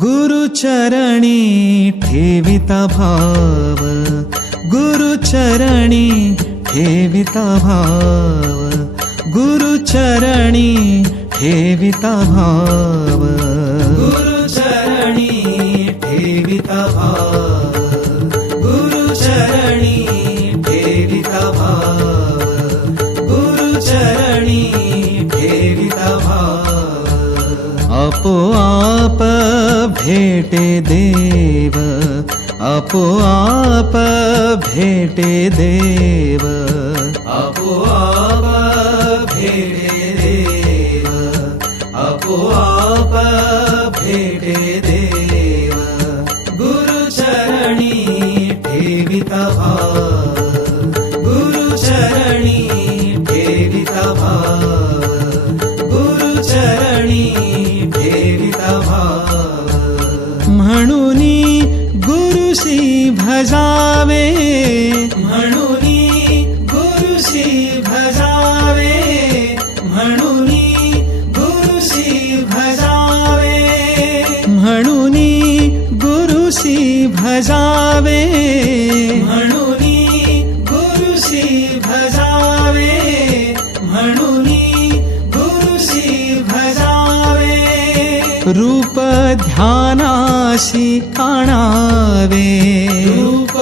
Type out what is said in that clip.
गुरुचरणी ठेविता भाव, गुरुचरणी ठेविता भाव, गुरुचरणी ठेविता भाव, गुरुचरणी ठेविता भाव, गुरुचरणी ठेविता भाव, गुरुचरणी ठेविता भाव. आपोआप भेटे देव, आपोआप भेटे देव, आपोआप भेटे देव, आपोआप भेटे देव. गुरुचरणी ठेविता भाव, गुरुचरणी ठेविता भाव, गुरुचरणी ठेविता भाव. म्हणूनी गुरुसी भजावे, म्हणूनी गुरुसी भजावे, म्हणूनी गुरुसी भजावे, म्हणूनी गुरुसी भजावे, म्हणूनी गुरुसी भजावे, म्हणूनी गुरुसी भजावे. रूप ध्यानासी आणावे, रूप